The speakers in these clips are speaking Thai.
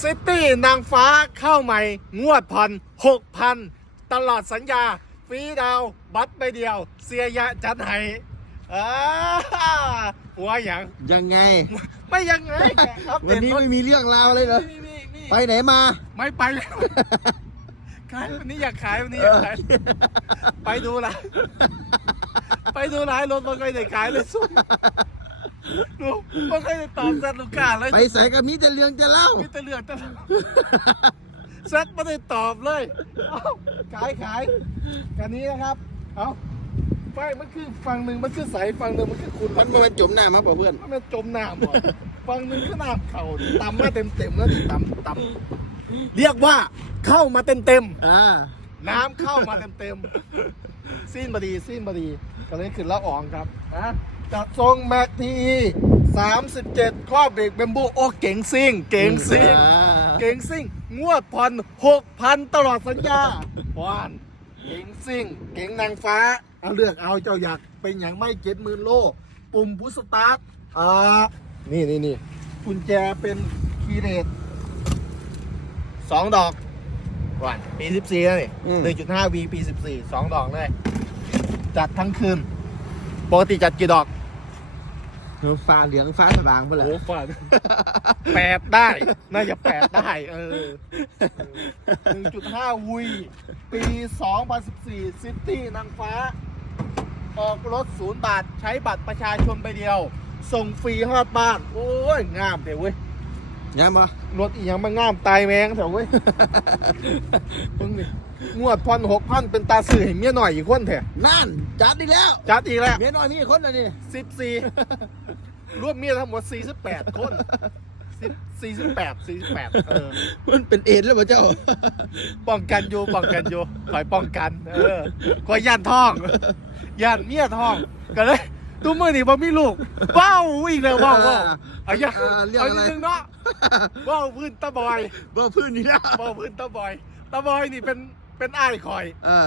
ซิตี้นางฟ้าเข้าใหม่ งวดผ่อน6,000ตลอดสัญญาฟรีดาวน์บัตรใบเดียว เสียยะจัดให้อ่าหัวอย่างยังไง ไม่ยังไงแกครับวันนี้เด็ดรถไม่มีเรื่องราวเลยเหรอนี่นี่นี่ไปไหนมา ไม่ไปแล้วขายวันนี้อยากขายวันนี้อยากขายไปดูร้านไปดูร้านรถมันก็ได้ขายเลยสุด ดูมันก็ได้ตอบแซดลูกค้าเลยไปใส่กับมีแต่เรื่องจะเล่า มีแต่เลือดแต่ละแซดไม่ได้ตอบเลยเอ้าขายขายกันนี้นะครับ เอาไฟมันคือฝั่งหนึ่งมันคือใสฝั่งหนึ่งมันคือคุณมันมันจมหน้ามาเปล่าเพื่อนมันจมน้ำหมดฝั่งหนึ่งคือน้ำเข่าตำมาเต็มเต็มๆแล้วนี่ตำตำเรียกว่าเข้ามาเต็มเต็มๆอ่าน้ำเข้ามาเต็มๆสิ้นบดีสิ้นบดีก็เลยขึ้นละอองครับนะ จัดทรงแม็กทีสามสิบเจ็ดข้อเบรกเบมโบโอเก๋งซิ่ง เก๋งซิ่งอ่าเก๋งซิ่ง งวดผ่อนหกพันตลอดสัญญาพอนเก๋งซิ่ง เก๋งนางฟ้า เอาเลือกเอาเจ้าอยากเป็นอย่างไม่เจ็ดหมื่นโล ปุ่มพุชสตาร์ทอ่านี่นี่นี่กุญแจเป็นคีย์เรทสองดอกก่อนปีสิบสี่แล้วนี่อืมหนึ่งจุดห้าวีปีสิบสี่สองดอกเลย จัดทั้งคืน ปกติจัดกี่ดอก ฟ้าเหลืองฟ้าสว่างเพื่อนโอ้ฝันแปดได้ น่าจะแปดได้เออหนึ่งจุดห้าวีปีสองพันสิบสี่ซิตี้นางฟ้า ออกรถศูนย์บาท ใช้บัตรประชาชนไปเดียว ส่งฟรีฮอดบ้าน โอ้ย งามเดี๋ยวเว้ยย้ำปะรถอีหยังมางามตายแมงเถอะเว้ยมึงนี่ งวดพันหกพันเป็นตาสื่อให้เมียหน่อยอีกคนเถอะนั่น จัดอีกแล้ว จัดอีกแล้วเมียน้อยมีอีกคนนะนี่สิบสี่รวมเมียทั้งหมดสี่สิบแปดคนสิบสี่สิบแปดสี่สิบแปดเออ มันเป็นเอ็นแล้วป่ะเจ้า ป้องกันอยู่ป้องกันอยู่คอยป้องกัน เออคอยย่านท้องย่านเมียท้องก็เลยตูมือนี่บ่มีลูกว้าวอีกแล้วว้าวว้าวเอาอย่าอ่าเรื่องเอาอะไรนิดนึงเนาะว้าวพื้นตาบอยบ่พื้นนี่แล้วว้าวพื้นตาบอยตาบอยนี่เป็น เป็นอ้ายคอย อ่า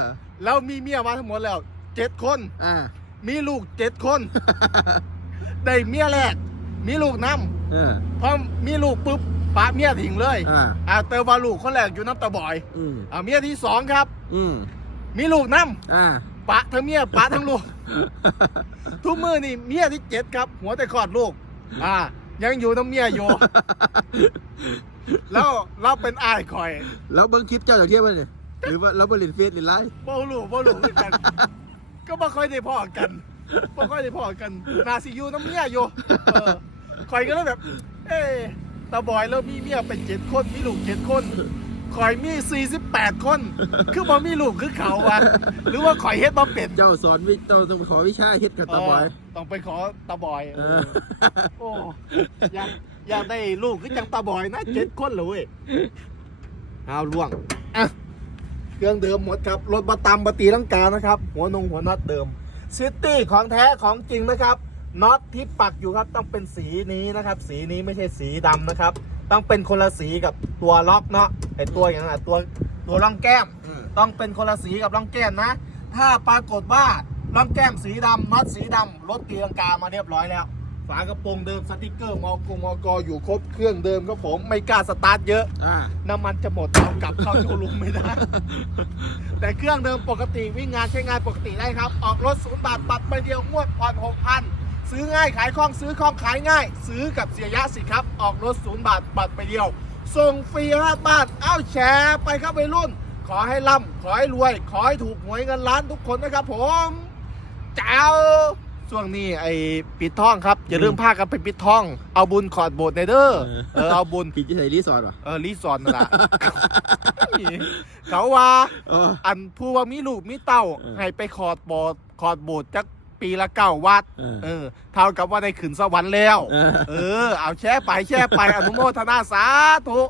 แล้วมีเมียมาทั้งหมดแล้วเจ็ดคน อ่ามีลูกเจ็ดคน ได้เมียแรก มีลูกน้อ่าำพอมีลูกปุ๊บปะเมียทิ้งเลยอ่าอ่าเติมว่าลูกคนแรกอยู่น้ำตาบอยอืมอ่าเมียที่สองครับ อืมมีลูกน้อ่าำปะทั้งเมียปะทั้งลูก ทุกมือนี่เมียที่เจ็ดครับ หัวแต่คลอดลูก อ่า ยังอยู่น้ำเมียอยู่ แล้วเราเป็นอ้ายคอย แล้วเบิ้งคลิปเจ้าจากเที่ยวไปเลย หรือว่าเราไปเล่นเฟซเล่นไลน์บ่รู้บ่รู้คือกัน ก็บ่ค่อยได้พอกันบ่ค่อยได้พอกันนาซิอยูน้ำเมียอยู่เออคอยก็เลยแบบ เอ๊ะตาบอยแล้วมีเมียเป็นเจ็ดคนมีลูกเจ็ดคนคอยมีสี่สิบแปดคน คือบ่มีลูกคือเขาวะหรือว่าคอยเฮ็ดบ่เป็นเจ้าสอนวิเจ้าต้องขอวิชาเฮ็ดกับตาบอยเต้องไปขอตาบอยเอเอออโอ้อยากอยากได้ลูกคือจังตาบอยนะเจ็ดคนเลยเว้ยเอาล่วงอะ เครื่องเดิมหมดครับ รถบะตำบะตีลังกานะครับ หัวนงหัวน็อตเดิมซิตี้ของแท้ของจริงนะครับน็อตที่ปักอยู่ครับต้องเป็นสีนี้นะครับ สีนี้ไม่ใช่สีดำนะครับ ต้องเป็นคนละสีกับตัวล็อกเนาะไอตัวอย่างนั้นอะตัวตัวร่องแก้มอืมต้องเป็นคนละสีกับร่องแก้มนะ ถ้าปรากฏว่าร่องแก้มสีดำน็อตสีดำรถตีลังกามาเรียบร้อยแล้ว ฝากระโปรงเดิมสติกเกอร์มอกงมอกอยู่ครบเครื่องเดิมครับผมไม่กล้าสตาร์ทเยอะ อ่า น้ำมันจะหมดเอากลับเข้าโชว์รูมไม่ได้ แต่เครื่องเดิมปกติวิ่งงานใช้งานปกติได้ครับ ออกรถศูนย์บาทบัตรใบเดียวงวดผ่อนหกพันซื้อง่ายขายคล่องซื้อคล่องขายง่าย ซื้อกับเสียยะสิครับ ออกรถศูนย์บาทบัตรใบเดียว ส่งฟรีห้าบาทเอ้าแชร์ไปครับวัยรุ่น ขอให้ร่ำขอให้รวย ขอให้ถูกหวยเงินล้านทุกคนนะครับผมเจ้า ช่วงนี้ไอ้ปิดท่องครับอย่าลืมพากันไปปิดท่อง เอาบุญขอดโบสถ์ในเด้อเออเอาบุญพี่จะใส่รีสอร์ทวะเออรีสอร์ทนั่นแหละเขาว่าอ๋อ อันผู้ว่ามีลูกมีเต้าเออให้ไปขอดโบสถ์ขอดโบสถ์จักปีละเก้าวัด เออ เออ เท่ากับว่าได้ขึ้นสวรรค์แล้ว เออ เออเอาแช่ไปแช่ไปอนุโมทนาสาธุ